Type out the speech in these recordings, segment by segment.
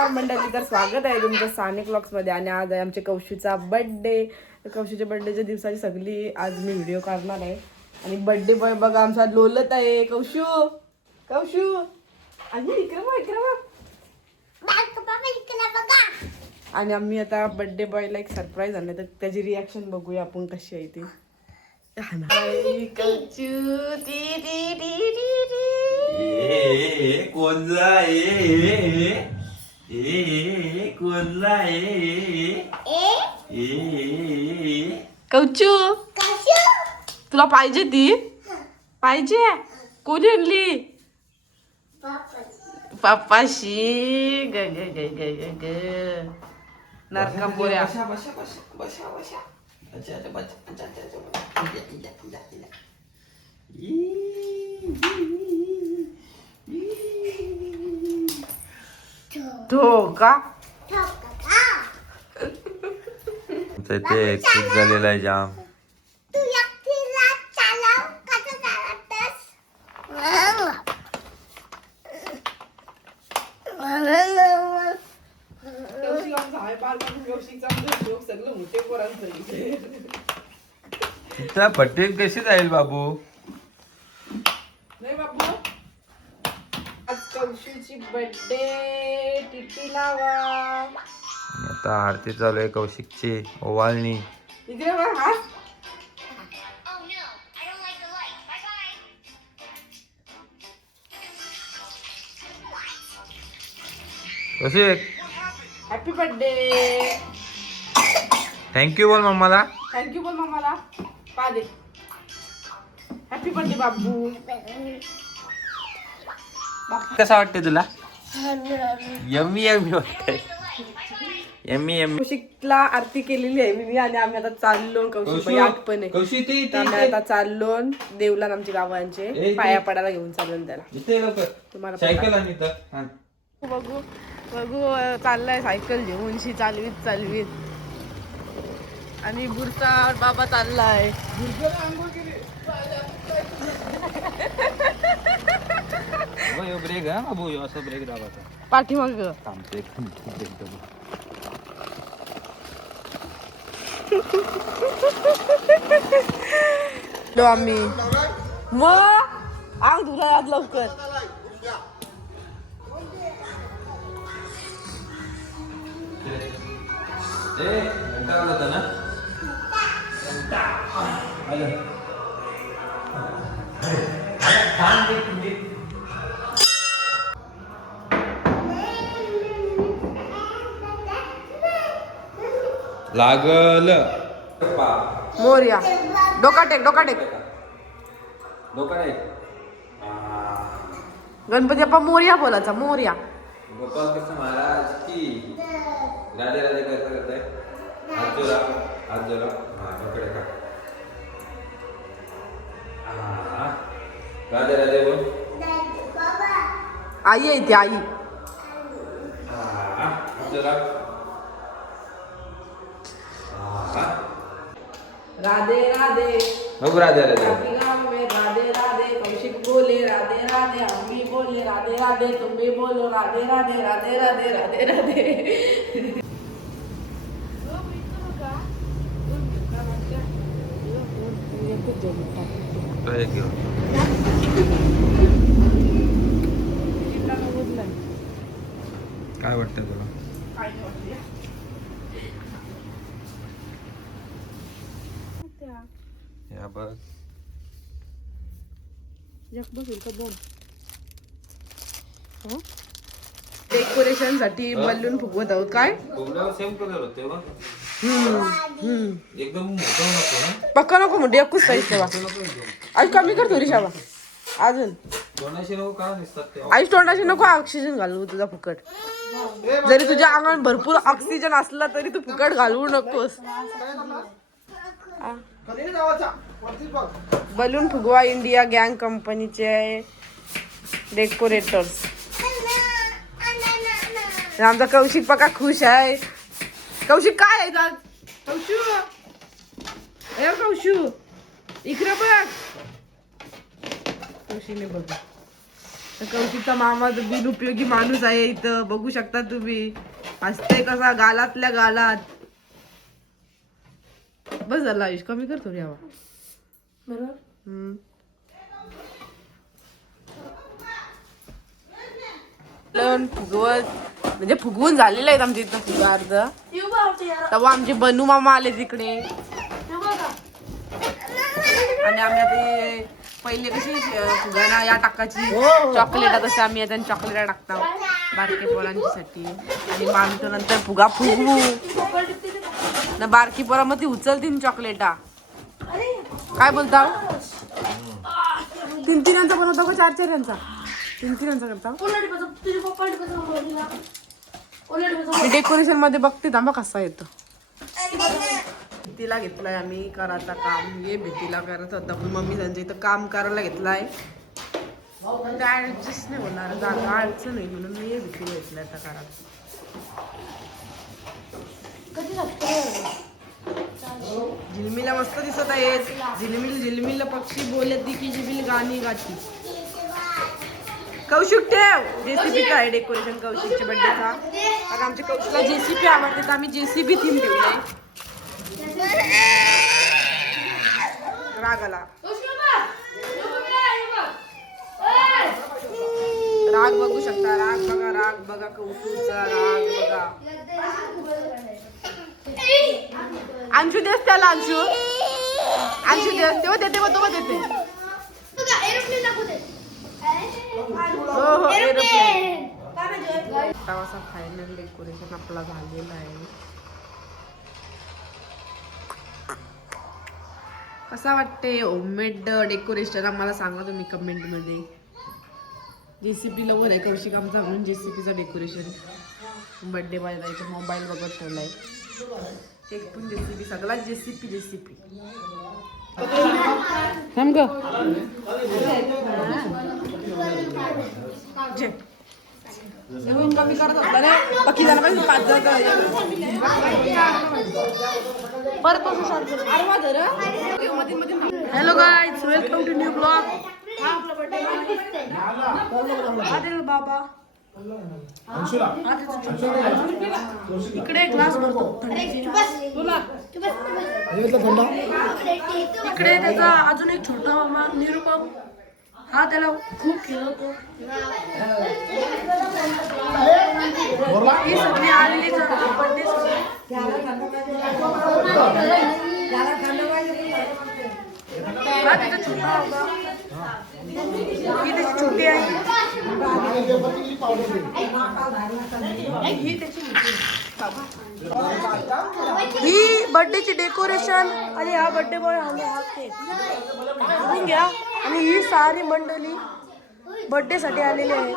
नमस्कार मंडळी, तर स्वागत आहे तुमचं सानिक व्लॉग्स मध्ये. आणि आज आहे आमच्या कौशीचा बर्थडे. कौशीच्या बर्थडेच्या दिवसाची सगळी आज मी व्हिडिओ काढणार आहे. आणि बर्थडे बॉय बघा आमचा लोलत आहे. कौशू कौशू आणि इकडे बघा. आणि आम्ही आता बर्थडे बॉयला एक सरप्राईज आणलं, तर त्याची रिॲक्शन बघूया आपण कशी आहे ती. कौशू कोणला कोणला कौचू तुला पाहिजे ती पाहिजे. कोणी आणली? पापाशी. ग ग ग ग ग ग नरका पोऱ्या. धोका ते खूप झालेलं आहे जाम. तुझा बर्थडे कशी जाईल बाबू? नाही बाबू, आज कौशीची बर्थडे. टिटी लावा. आता आरती चालू आहे कौशिकची ओवाळणी. इकडे बघ हात. Kaushik happy birthday. थँक्यू बोल मम्माला. थँक्यू बोल मम्माला. पा दे. हॅपी बर्थडे बाबू. कसा वाटते तुला? यम्मी यम्मी वाटतंय. Yummy yummy. कौशिकला आरती केलेली आहे मी, आणि आम्ही आता चाललो. कौशिक आठपण आहे. आम्ही आता चाललो देवला आमच्या गावांचे पाया पडायला घेऊन चाललो त्याला. तुम्हाला बघू बघू चाललाय सायकल घेऊन शी चालवीत. आणि बुरसा बाबा चाललाय. ब्रेक हा बाबू, असं ब्रेक दाबायचा पाठीमाग. आम्ही मग आंग धुला आज लवकर. लागल मोर्या. डोका टेक. गणपती बाप्पा मोर्या बोलायचा. मोर्या. गोपाल कृष्ण महाराज की राधे राधे कसं करताय? हात जोडा. हा डोकडे का. राधे राधे बोल. आई आहे ती आई. हात जोडा. राधे राधे. नको राधे राधे. गाँव में राधे राधे. कौशिक बोले राधे राधे. अम्मी बोले राधे राधे. तुम भी बोलो राधे राधे. राधे राधे. राधे राधे. काय वाटतं तुला? या बघ डेकोरेशन साठी बलून फुगवत आहोत. काय सेम कलर होते बघ. एकदम मोठा नको ना. पक्का नको म्हणजे एकूच साईज ठेवा. आज कमी कर थोडी शाबा अजून. तोंडाशी नको का दिसतात ते. आईस तोंडाशी नको ऑक्सिजन घालवू तुझा फुकट. जरी तुझ्या अंगात भरपूर ऑक्सिजन असला तरी तू फुकट घालवू नकोस. बलून फुगवा इंडिया गँग कंपनीचे डेकोरेटर्स. आमचा कौशिक पक्का खुश आहे. कौशिक काय आहे आज? कौशू इकडे बघ. कौशीने बघ तर कौशिकचा मामा बिनउपयोगी माणूस आहे इथं, बघू शकता तुम्ही. हसते कसा गालातल्या गालात. बस झाला आयुष, कमी कर थोडी हवा. बरोबर. फुगवत म्हणजे फुगवून झालेलं आहेत आमच्या इथं फुगा अर्ध. तेव्हा आमचे बनू मामा आले तिकडे. आणि आम्ही आता पहिले कशी फुगाना या टाकायची चॉकलेट, तसे आम्ही आता चॉकलेट टाकतो बारके पोरांसाठी. आणि मग आम्ही तो नंतर फुगा फुगवू ना. बारकी पोरा मग ती उचलतील चॉकलेटा. काय बोलता? 3 यांचा बनवता का 4 यांचा? 3 यांचा करता. डेकोरेशन मध्ये बघते थांबा कसा येतो. तिला घेतलाय आम्ही करायचा काम. ये भीतीला करत होता पण मम्मी त्यांच्या इथं काम करायला घेतलाय. काय ऍडजस्ट नाही होणार, जागा अडचण नाही म्हणून मी ये भीतीला घेतलाय आता करायचं. झिलमिला मस्त दिसत आहे. झिलमिल झिलमिल पक्षी बोलती की झिलमिल गाणी गाती. कौशिक ठेव. जेसीबी काय डेकोरेशन कौशिकच्या बर्थडेचा. कारण आमच्या कौशिकला जेसीबी आवडते तर आम्ही जेसीबी थीम ठेवलंय. राग आला. राग बघू शकता. राग बघा, राग बघा, कौशिकचा राग बघा. अंशू देस त्याला. अंशू देस तेव्हा देते मग तो देते. हो हो एरोप्लेन. असा फायनल डेकोरेशन आपला झालेला आहे. कसा वाटते होममेड डेकोरेशन आम्हाला सांगा तुम्ही कमेंट मध्ये. जेसीपी लवर आहे कौशिक आमचा म्हणून जेसीपीचं डेकोरेशन. बर्थडे बॉय जायचं मोबाईल बघत ठेवलाय. केक पण जेसीपी, सगळा जेसीपी जेसीपी. थांब ग. कमी करत होता रे. बाकी जण पाहिजे 5 hello guys, welcome to new blog. बाबा इकडे ग्लास भरतो इकडे त्याचा अजून एक छोटा मामा निरुपम. हा त्याला खूप खेळवतो. ही सगळी आलेली बर्थडे हा त्याचा छोटा होता. ही त्याची छोटी आहे. ही त्याची ही बर्थडेची डेकोरेशन. आणि हा बर्थडे बॉय आला केक घ्या. आणि ही सारी मंडळी बर्थडे साठी आलेली आहे.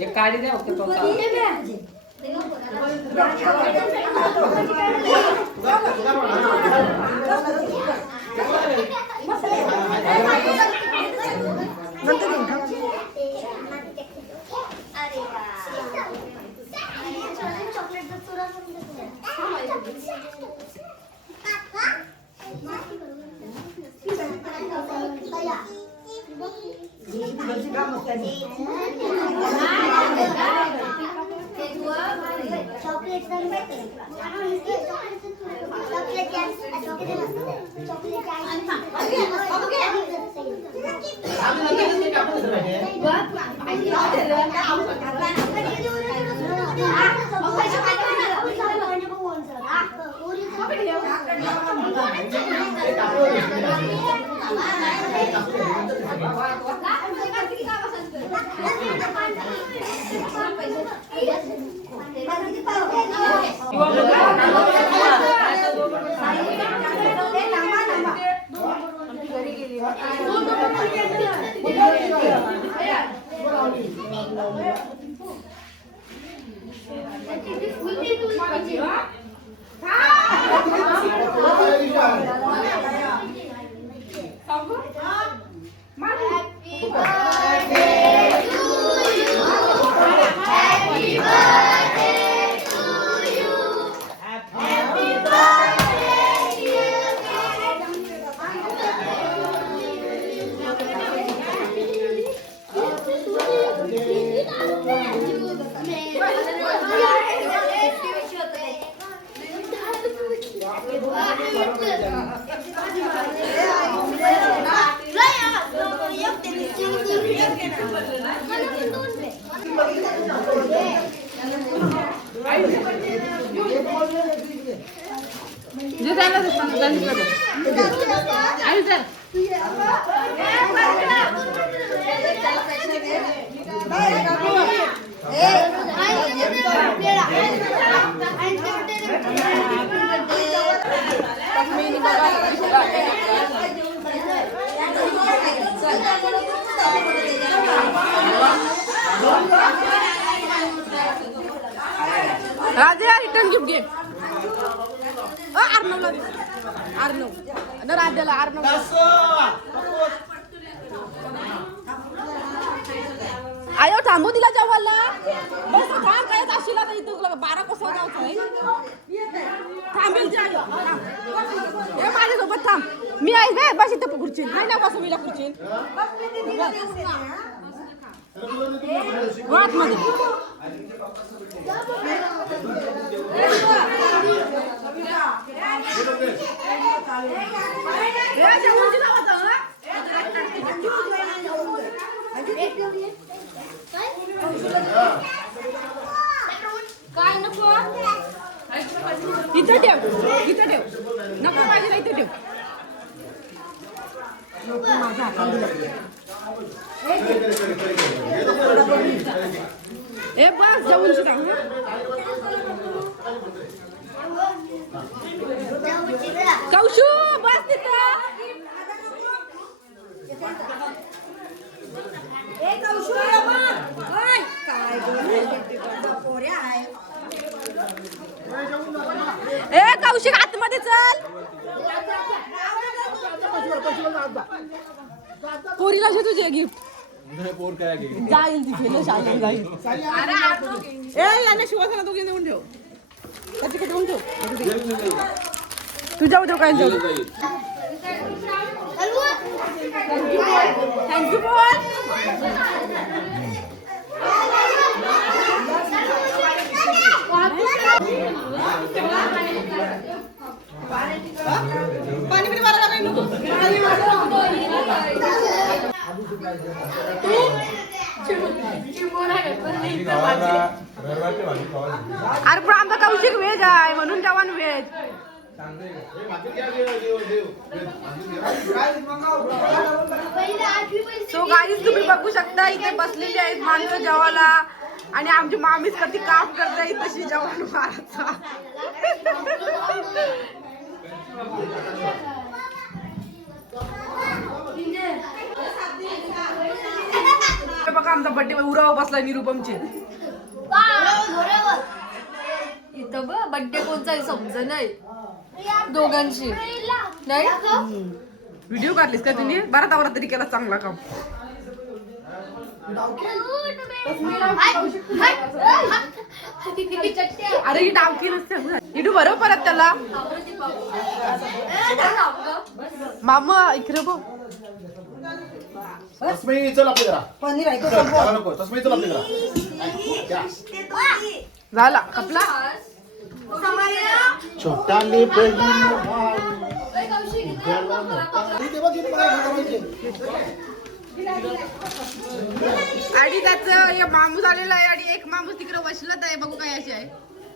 एक काढी द्या फक्त तो राजा रिटर्न गिफ्ट घे. अर्णवला दे. अर्णव न राजाला अर्णव. आयो थांबू दिला जेवायला. बस थांब काय अशीला तर इथं 12 कसं जायचं थांबेल जा. हे माझ्यासोबत थांब. मी आहे बे बस इथं खुर्ची नाही ना बसू मीला खुर्ची वाट मध्ये. काय नको इथं ठेव. इथं ठेव नको पाहिजे इथं ठेव. ए बस जाऊन सांग. कौशू बस तिथं. ए कौशिक आतमध्ये चल. पोरीला शे तुझे गिफ्ट जाईल तिथे ना शाळेत जाईल. ए याने शिवासना तू घेऊन ठेव. त्याची घेऊन ठेव. तुझ्या उद्या काय जाऊ. थँक्यू बोल. पाणी पिणी मारायला काय नको. अरे पण आमचा कौशिक व्हेज आहे म्हणून जवान व्हेज. सो गाईज तुम्ही बघू शकता इथे बसलेली आहेत माणसं जेवायला. आणि आमची मामीच कधी काम करते तशी जेवण मारायचा. बघा आमचा बड्डे उराव बसला निरुपमचे. इथं बघ बड्डे कोणचा समज नाही दोघांशी नाही. व्हिडिओ काढलीस का तुम्ही? बरा तावरा तरी केला चांगला काम. अरे ही डावकी नसते इडू बरोबर परत त्याला. मामा इकडे बघ. तस्मै चल आपली जरा पनीर आहे चल, त्याला नको तस्मै चल आपली जरा या. झाला कपला. छोटाले बहीण इथे बघ, इथे बघा, बघायचे. आणि त्याचं हे मामूस आलेला आहे आणि एक मामूस तिकडे बसलत आहे. बघू काय अशी आहे.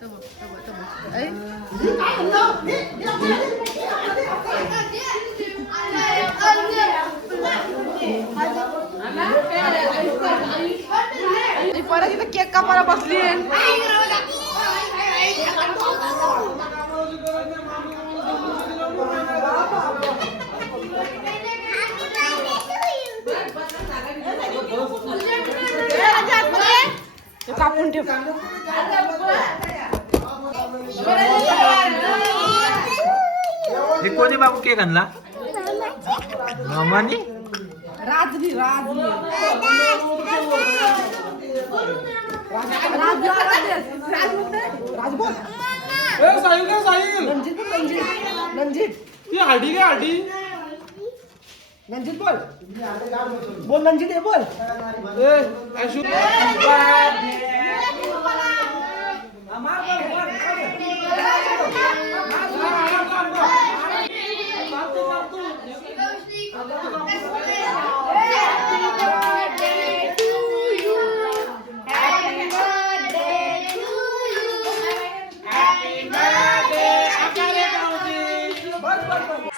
तो बघ, तो बघ, तो बघ. ऐ. आणि परत इथं केक कापायला बसली. कापून ठेव. हे कोणी बाबू केक आणला? मामानी? राजनी राजनी राजबोल रणजित रणजित बोल बोल रणजित आहे बोल.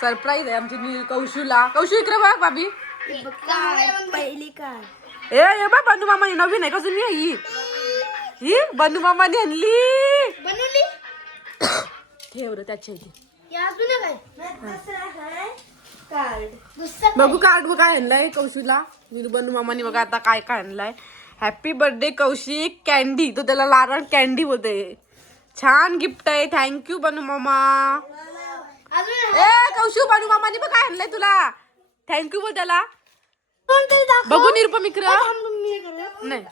सरप्राईज आहे आमची कौशूला. कौशू इकडे बघ बाबी. पहिली काय ए बा बंधू मामानी नवीन आहे कसं नाही. ही बंधू मामानी आणली. बनवली ठेव रे त्याच्या इथे. बघू कार्ड काय आणलाय कौशूला. मी बंधू मामानी बघा आता काय काय आणलाय. Happy birthday Kaushik candy. तो त्याला लारण कॅन्डी होते. छान गिफ्ट आहे. थँक्यू बंधू मामा. ए कौशू बंधू मामानी बघ काय आणलंय तुला. थँक्यू बोल त्याला. बघू निरुपम इकडं. नाही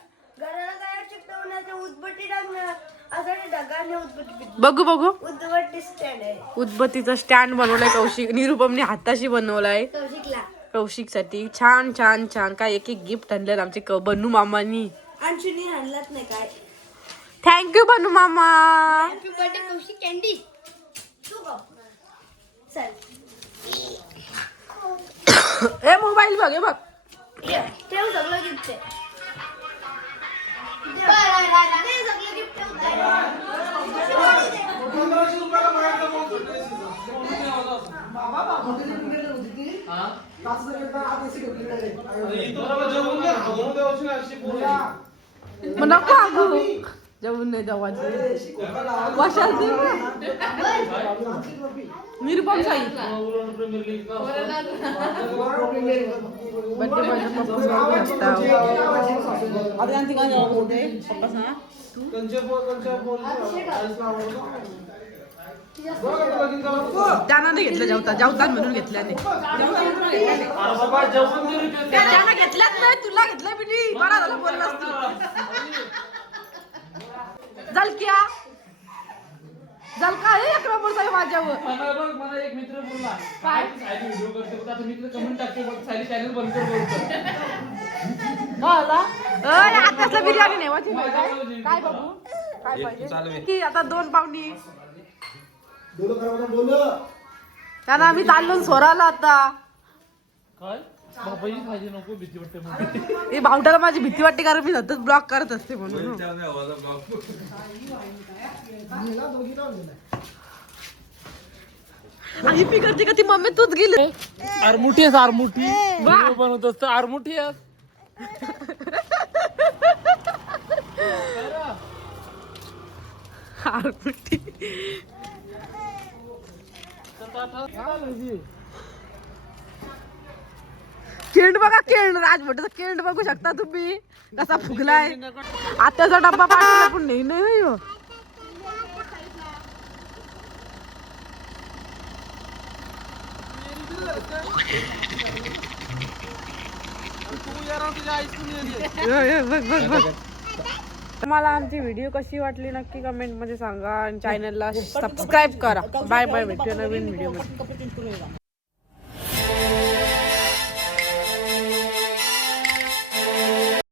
बघू बघू उदबत्तीचा स्टँड बनवलाय कौशिक. निरुपमने हाताशी बनवलाय कौशिक साठी. छान छान छान. काय एक एक गिफ्ट आणलं आमचे बन्नू मामानी. आणलाच नाही काय. थँक्यू बन्नू मामा. Happy birthday Kaushik candy. चल ए मोबाईल बघ. हे बघ ठेव सगळं गिफ्ट आहे. सगळं गिफ्ट नको अगो जेवून नाही जेवायचं. कशाल तू निरुपम साई त्यांना नाही घेतलं जेवतात म्हणून घेतल्याने. त्यांना घेतल्यात नाही तुला घेतलं बिटी. बरा झालं बोललास तू. जलक्या जलका हे अकरा बोलताय माझ्यावर. मला एक मित्र बोलला काय सायली व्हिडिओ करते बघ. आता मित्र कमेंट टाकते बघ सायली चॅनल बंद कर बोलतो. आताच बिर्याणी नाही वाची काय बाबू काय पाहिजे की आता 2 पावणी. त्यांना आम्ही चाललो सोराला आता. काय बाबाजी खायची नको भीती वाटते मला. हे भावटाला माझी भीती वाटते कारण मी सतत ब्लॉक करत असते म्हणून. आई पिकरची का ती मम्मी तूच गेली. आरमुठी आहेस आरमुठी. बनवत असतं आरमुठी आहेस. आरपुटी. केंड बघा, केंड राजभटाचा केंड बघू शकता तुम्ही कसा फुगलाय. आत्याचा डब्बा पाठवला पण नाही नाही हो. तुम्हाला आमची व्हिडिओ कशी वाटली नक्की कमेंट मध्ये सांगा आणि चॅनलला सबस्क्राईब करा. बाय बाय, भेटूया नवीन व्हिडिओ मध्ये.